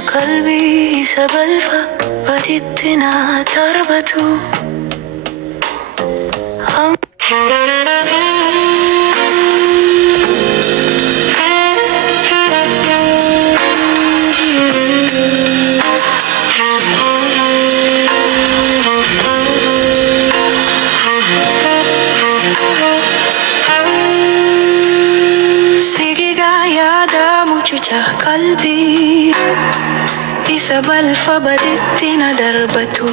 قلبي سبل فبدتنا تربته قلبي isabal fabadittina darbatu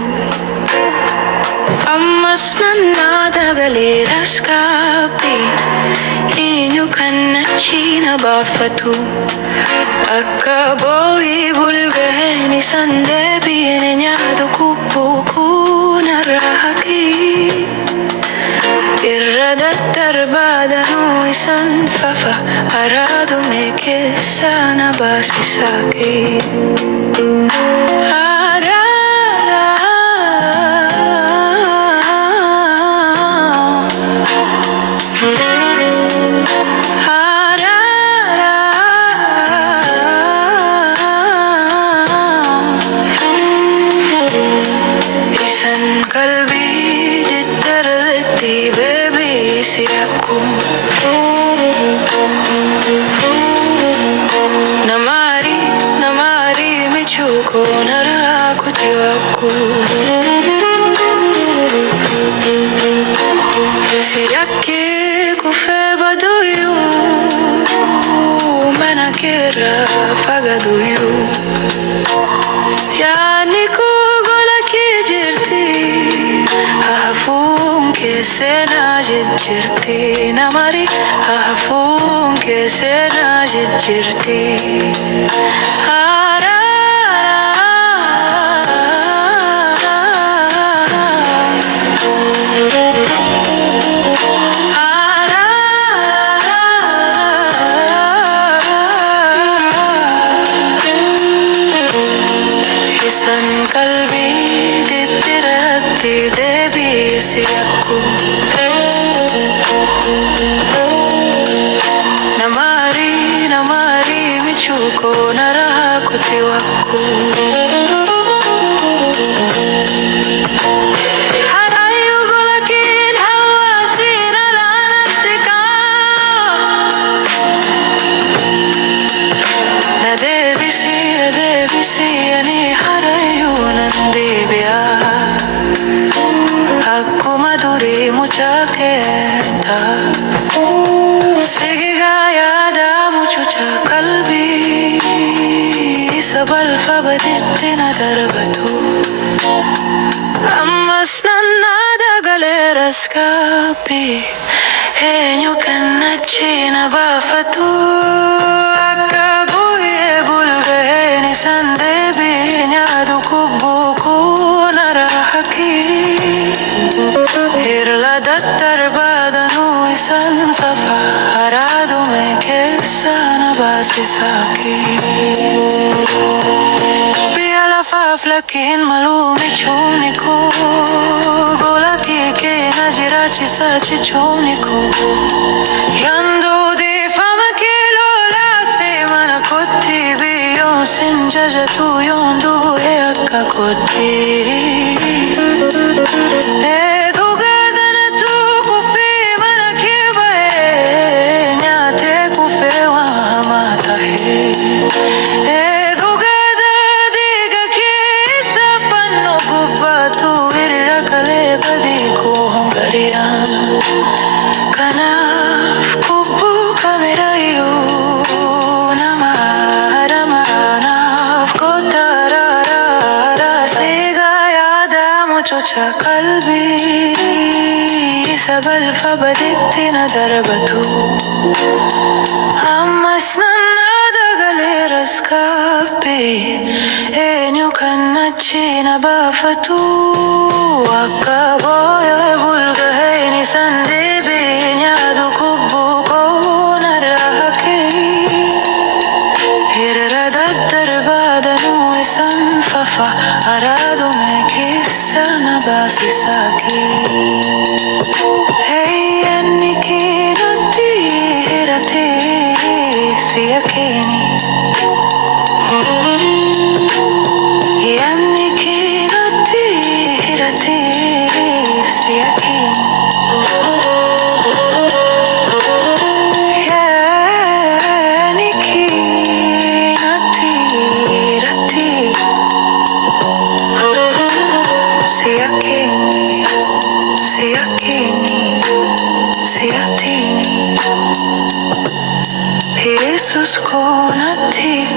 ammasnan nadagale raskapi inyo kannachina bafatu akka boy bulgaheni sandebine nyadu kupuku narahaki irradattar badanu isan fafa aradu mekesana basisaki Kalbi ditterti baby si aku namari michuko narakuti aku si yake kufe baduyu manakera fagaduyu yani kugola kijirti sena jijjirti namari hafuun sena jijjirti isan kalbi dittirati debi si aku namari michuko narakuti waku harayu golakin hawasin alanatika na debisi ani harayu nandibya aku maduri muchakenta kalbi sabal fabadittina darbatu ammasnan nadagale raskapi enyo kannachina bafatu akka buye bulgaheni sandebi nyadu kubuku narahaki irladattar badanu isan fafa aradu mekesana basisaki biala faflakin malumi chuniku golaki ke najirachi sachi chuniku yando di fama kilo la semana kotti biyo sinjaja tu yondu e akka kotti kalbi sabal fabadittina darbatu ammasnan nadagale raskapi enyo kannachina bafatu akka boyo bulgaheni sandebi nyadu kubuko narahaki irradattar badanu isan fafa aradu mekisana basisaki hey annikinati hirate siyakeni susco nati